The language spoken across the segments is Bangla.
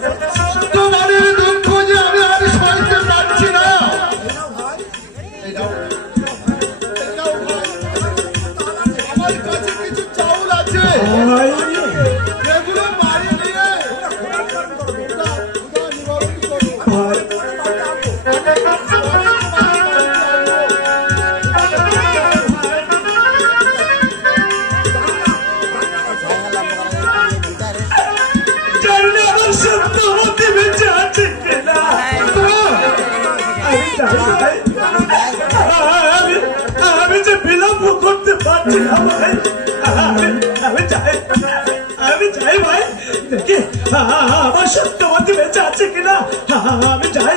Thank. আমি আমি যে বিলম্ব করতে পারছি না, ভাই। আমি যাই আমি চাই, ভাই। দেখি আমার সত্যবাদী বেঁচে আছে কিনা? আমি চাই।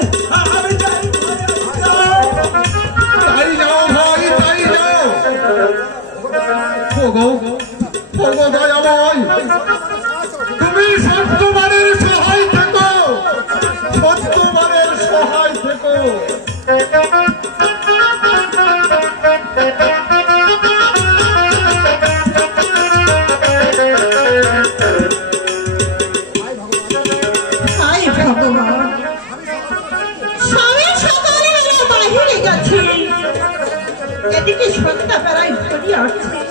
এদিকে সন্ধ্যা বেলায় ঘড়ি আসছে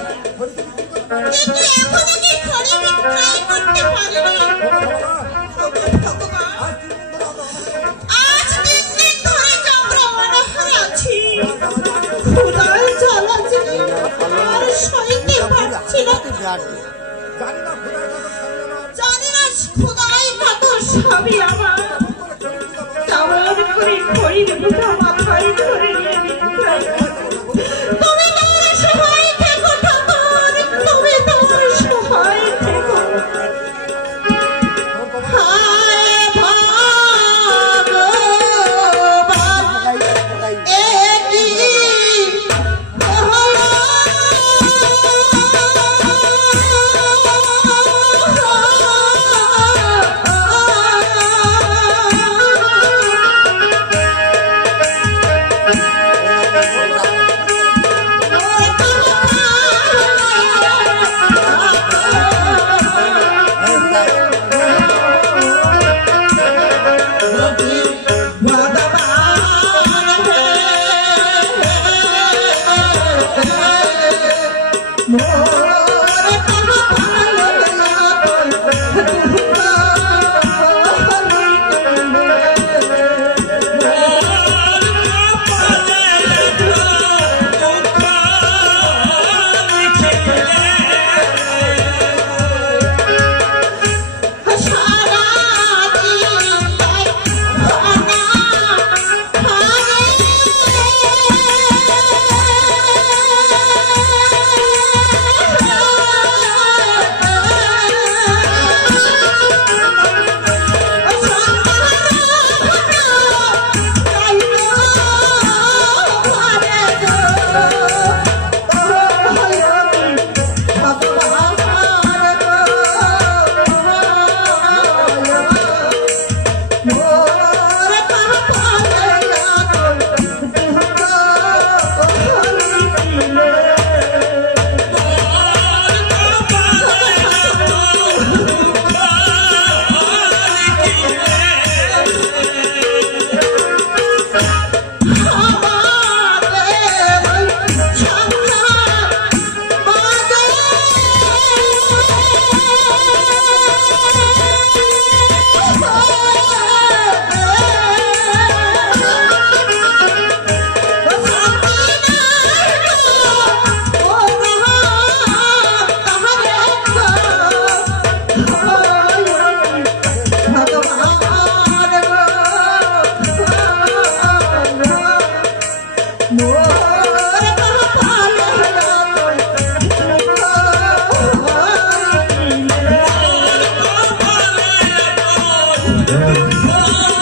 Yeah.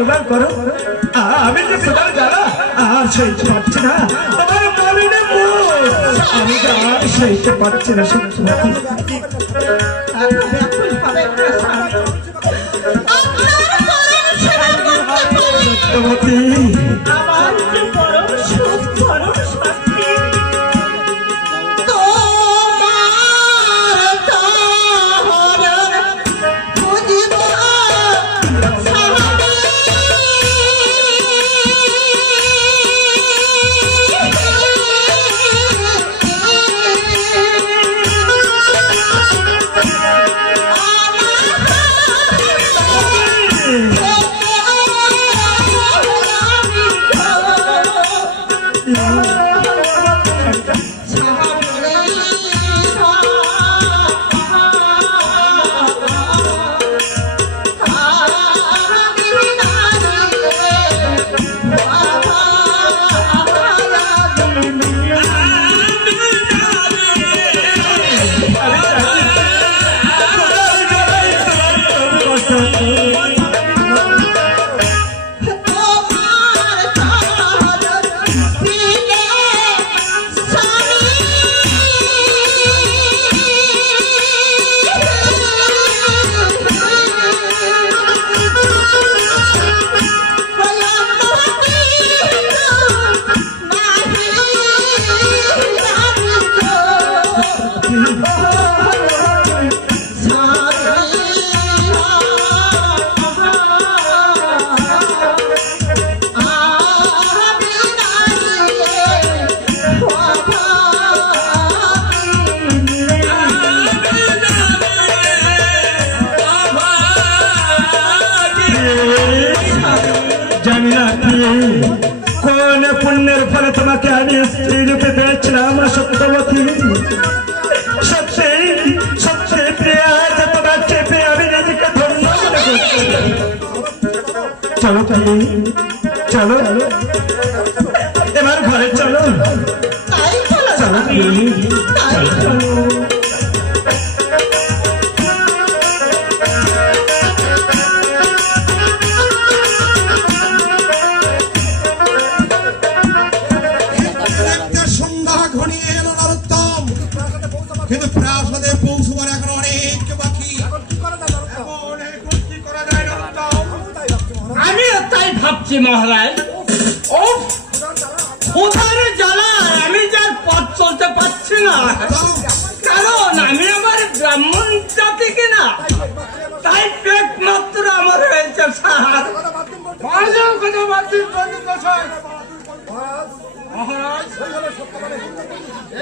জোগাড় করো। আমি যে প্রদান জ্বালা আর সইতে পারছি না তোমার মুখ আমি আর সইতে পারছি না সত্যি ফলে তোমাকে আমি স্ত্রী রূপে পেয়েছিলাম সত্যবতী সত্যি চলো চলো আমিও তাই ভাবছি মহারাজ। ও খোদার জ্বালা আমি যার পথ চলতে পারছি না। কারণ আমি আমার ব্রাহ্মণ জাতি কিনা? তাই পেট মাত্র আমার হয়েছে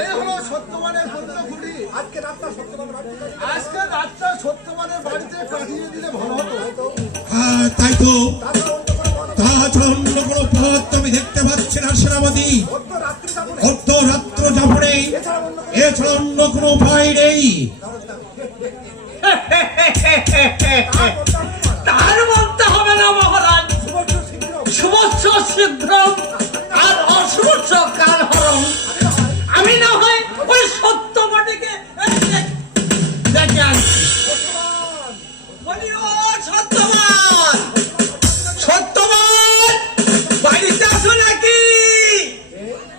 এই হলো সত্যবানের পদ্মফুলি আজকে রাতটা সত্যবান আজকে রাতটা সত্যবানের বাড়িতে কাটিয়ে দিলে ভালো হতো। তাই তো তাছাড়া অন্য কোনো পথ আমি দেখতে পাচ্ছি না, সেনাপতি। অর্ধ রাত্র যাপনে এছাড়া অন্য কোনো উপায় নেই। তার বলতে হবে না, মহারাজ। শুভস্য শীঘ্র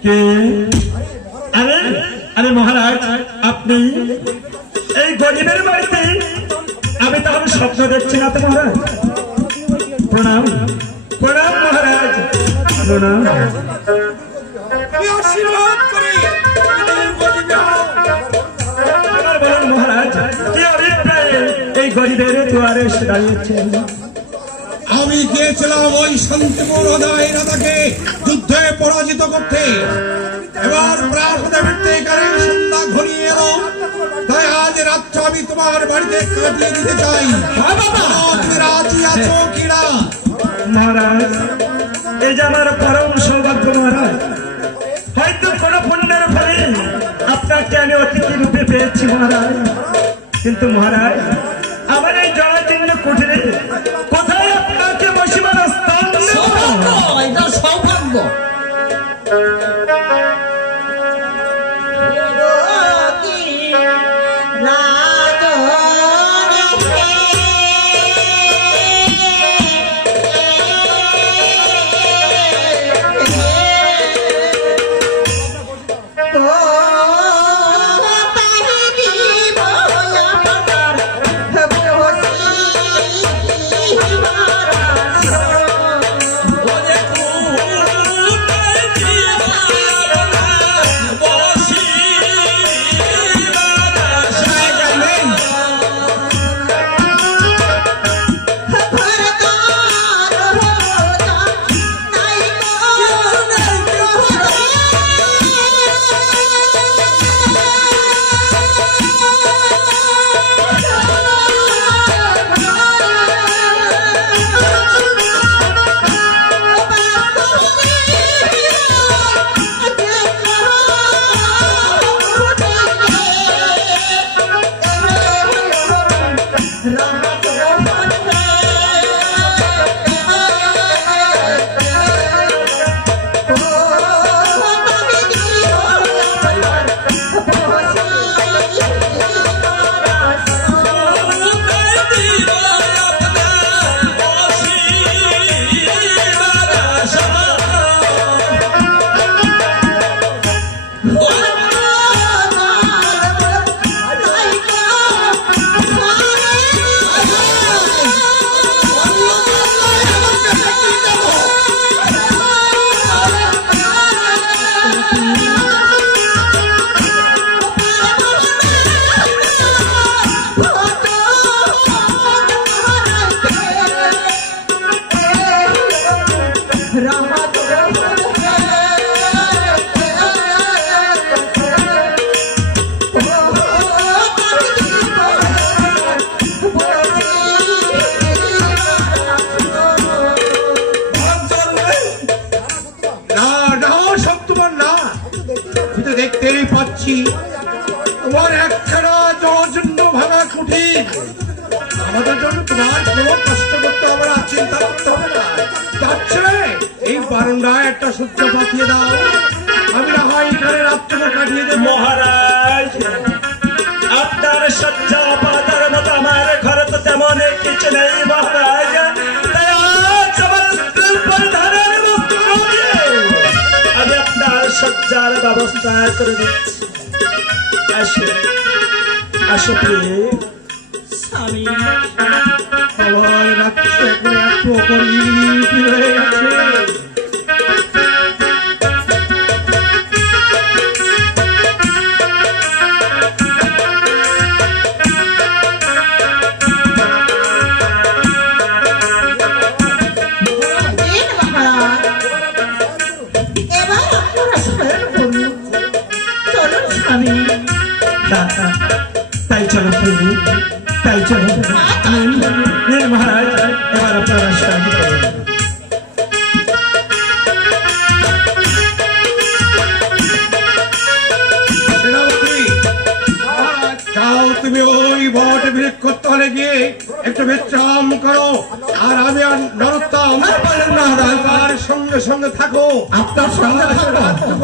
কে? আরে আরে মহারাজ আপনি এই গরিবের বাড়িতে আমি তাহলে স্বপ্ন দেখছি না তো মহারাজ? প্রণাম প্রণাম মহারাজ প্রণাম। মহারাজ কি অভিপ্রায়ে এই গরিবের দুয়ারে দাঁড়িয়েছেন আমি গিয়েছিলাম ওই শান্তিপুর রাধাকে যুদ্ধে পরাজিত করতে। এবার এখানে সন্ধ্যা ঘনিয়ে এলো। তাই আজ রাতটা আমি তোমার বাড়িতে কাটিয়ে দিতে চাই। তুমি রাজি আছো কিনা? মহারাজ এই যে আমার পরম সৌভাগ্য মহারাজ হয়তো কোনো পুণ্যের ফলে আপনাকে আমি অতিথি রূপে পেয়েছি মহারাজ। কিন্তু মহারাজ আমার পরিধানের বস্ত্র দিয়ে আমি আপনার সজ্জার ব্যবস্থা করে দিচ্ছি আসো আসো প্রিয় স্বামী বিশ্রাম করো। আর আমি আর নরোত্তম তার সঙ্গে সঙ্গে থাকো আপনার সঙ্গে থাকব?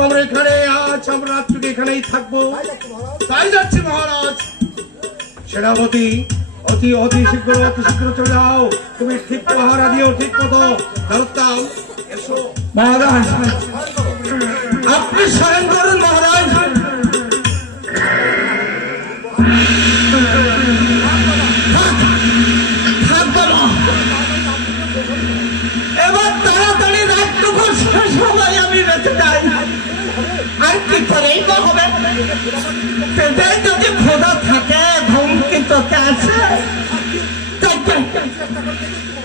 আমরা এখানে আজ আমরা রাতটুকু এখানেই থাকব। তাই যাচ্ছি মহারাজ। সেনাপতি অতি অতি শীঘ্র অতি শীঘ্র চলে যাও। তুমি ঠিক পাহারা দিও ঠিক মতো। নরোত্তম এসো। মহারাজ। আপনি স্মরণ করুন। তাড়াতাড়ি রাতটুকু সময় আমি রেখে যাই। আর কি করেই হবে? পেটে যদি খোদা থাকে ঘুম কিন্তু আছে?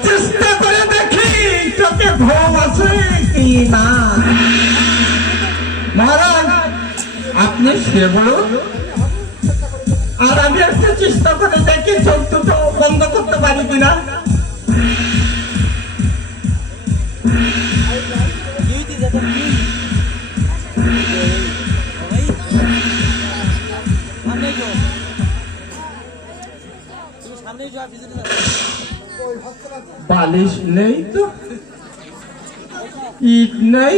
চেষ্টা করে দেখি তোকে আছে কি না। আপনি শুয়ে পড়ুন। আর আমি একটা চেষ্টা করে দেখি চোখ দুটো বন্ধ করতে পারি কিনা। বালিশ নেই তো? ইট নেই?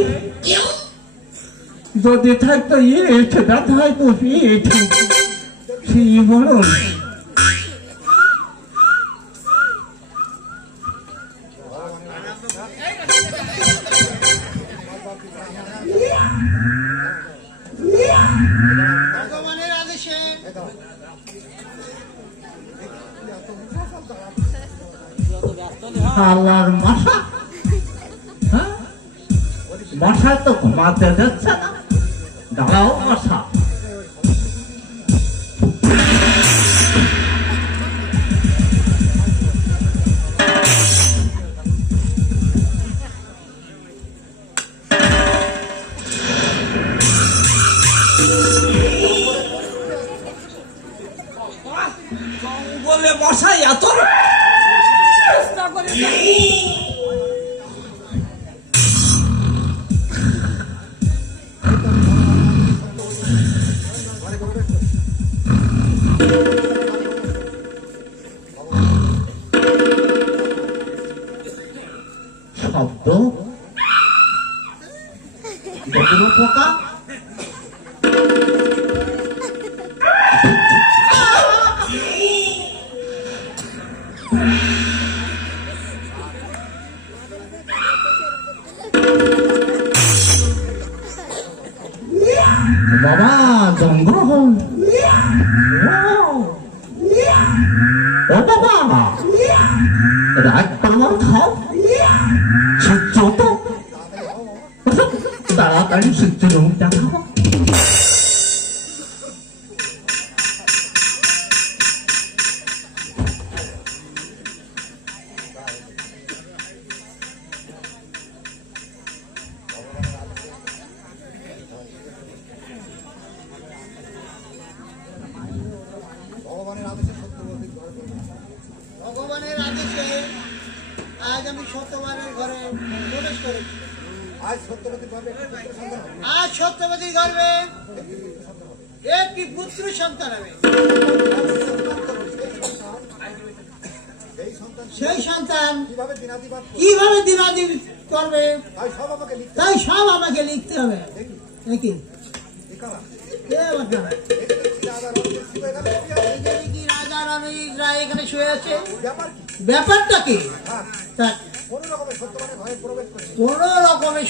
যদি থাকতো ইট না থাকতো ইট। সেই বলুন? ঘুমাতে যাচ্ছে না দাঁড়াও এত 总不哼。我爸爸来帮忙逃，去走动。我说，赶紧去这种家。কীভাবে দিনাদিবাদ করবে, তাই সব আমাকে লিখতে হবে। দেখি দেখি এখানে কে বাবা? এটা দেখছি রাজা রণজিৎ সিংহ এখানে শুয়ে আছে। এখানে কি রাজা রণজিৎ রায় এখানে শুয়ে আছে? ব্যাপার কি? ব্যাপারটা কি? হ্যাঁ। কোন রকমের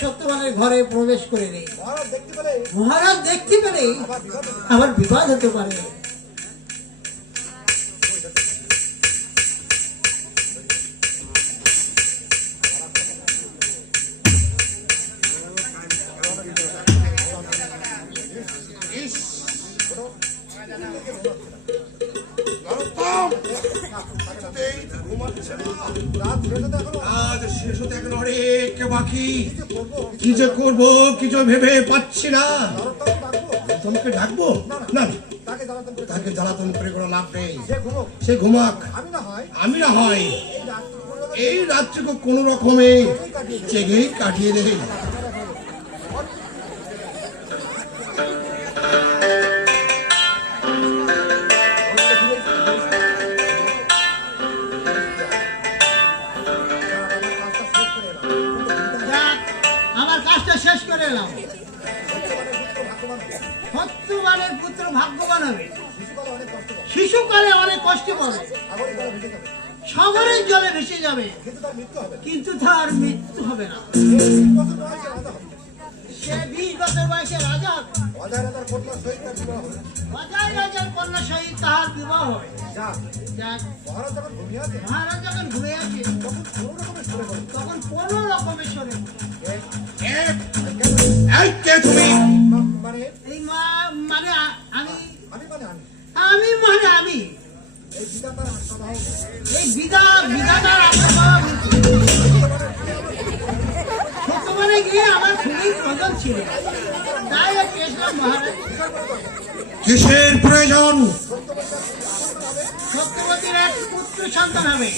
সত্যবানের ঘরে প্রবেশ করে নেই মহারাজ দেখতে পেলে পেলেই আবার বিবাদ আমার বিপদ হতে পারে। রাত শেষ হতে কি যে ভেবে পাচ্ছি না। তোমাকে ডাকবো? না। তাকে জ্বালাতন করে কোনো লাভ নেই। সে ঘুমাক। আমি না হয়। এই রাত্রিকে কোনো রকমে চেগেই কাটিয়ে দেই। ভাগ্যবান হবে শিশুকালে অনেক কষ্ট পাবে সাগরের জলে ভেসে যাবে। কিন্তু তার মৃত্যু হবে না। সে বিশ বছর বয়সে রাজা। হবে। রাজার কন্যা সহিত তাহার বিবাহ হবে মহারাজ যখন ঘুরে আছে তখন কোনো রকমের সরে এই মা মানে আমি আমি মানে আমি। আমি মানে আমি। এই বিদা গিয়ে আমার খুবই প্রয়োজন ছিল। তাই মহারাজ কিসের প্রয়োজন? সত্যবতীর এক পুত্র সন্তান হবে।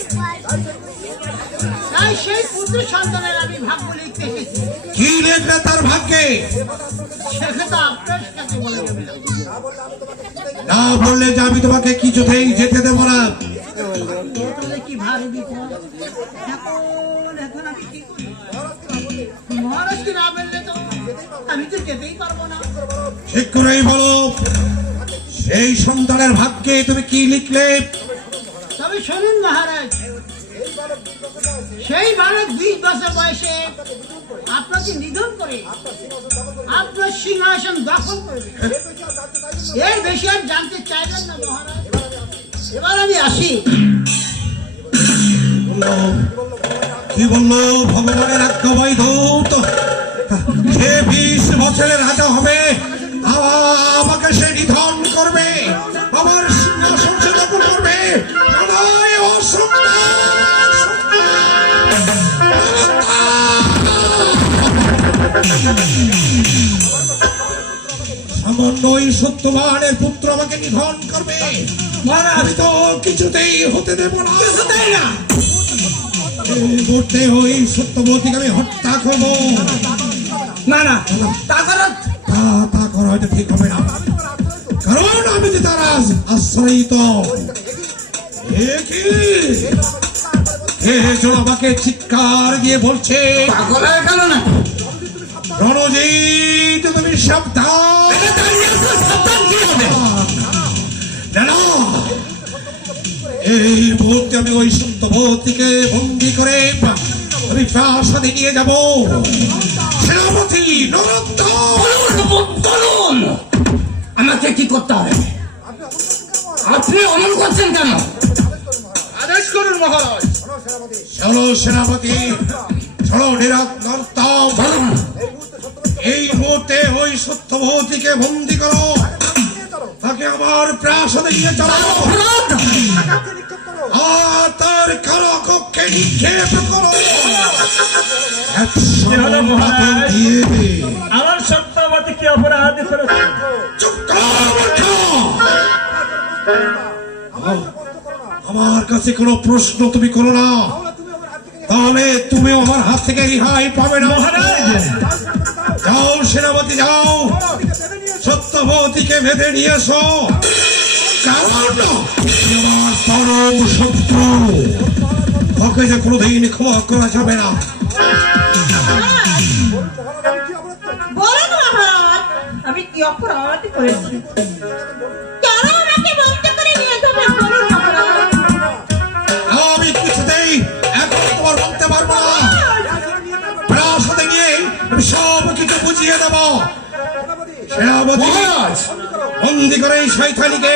তাই তাই সেই পুত্র সন্তানের আমি ভাগ্য লিখতে এসেছি। কি তার ভাগ্যে? আপনার বলে না। না বললে যে আমি তোমাকে কিছুতেই যেতে দেবো না। কি ভারী বিপদ এখন এখন আমি কি মহারাজকে না বললে তো আমি তো যেতেই পারব না। ঠিক করেই বলো। সেই সন্তানের ভাগ্যে তুমি কি লিখলে? তবে শুনুন মহারাজ সেই বালক বিশ বছর বয়সে আপনাকে নিধন করে, আপনার সিংহাসন দখল করবে এর বেশি আর জানতে চাইবেন না, মহারাজ। এবার আমি আসি। কি ভগবানের আজ্ঞাবাই বিশ বছরের রাজা হবে আমাকে সে নিধন ওই সত্যবানের পুত্র আমাকে নিধন করবে। আমি তো কিছুতেই হতে দেব না। কিছুতেই না। মুহূর্তে ওই সত্যবতীকে আমি হত্যা করব। না না তা করার তা তা করা হয়তো ঠিক হবে না। কারণ আমি যে তার আস- আশ্রয়িত। আমাকে চিৎকার দিয়ে বলছে। পাগল না রণজিৎ তুমি সাবধান। এই মুহূর্তে আমি ওই সত্যবতীকে বন্দি করে আমি প্রাসাদে নিয়ে যাব। সেনাপতি আমাকে কি করতে হবে? আপনি অমল করছেন কেন? আদেশ করুন মহারাজ। চলো সেনাপতি চলো এই মুহূর্তে ওই সত্যবতীকে বন্দি করো। তাকে আমার প্রাসাদে নিয়ে চলো অপরাধ আর তার কালো কক্ষে নিক্ষেপ করো আমার সত্যবতী কি অপরাধ করেছে? চুপ করো, মূর্খ! আমার কাছে কোনো প্রশ্ন তুমি করো না। তাহলে তুমি আমার হাত থেকে রেহাই পাবে না। যাও সেনাপতি যাও। সত্যবতীকে বেঁধে নিয়েছ কারণ পরম শত্রু। ওকে যে কোনোদিন ক্ষমা করা যাবে না। আমি কি অপরাধ করেছি মহারাজ বন্দি করে এই শৈতানিকে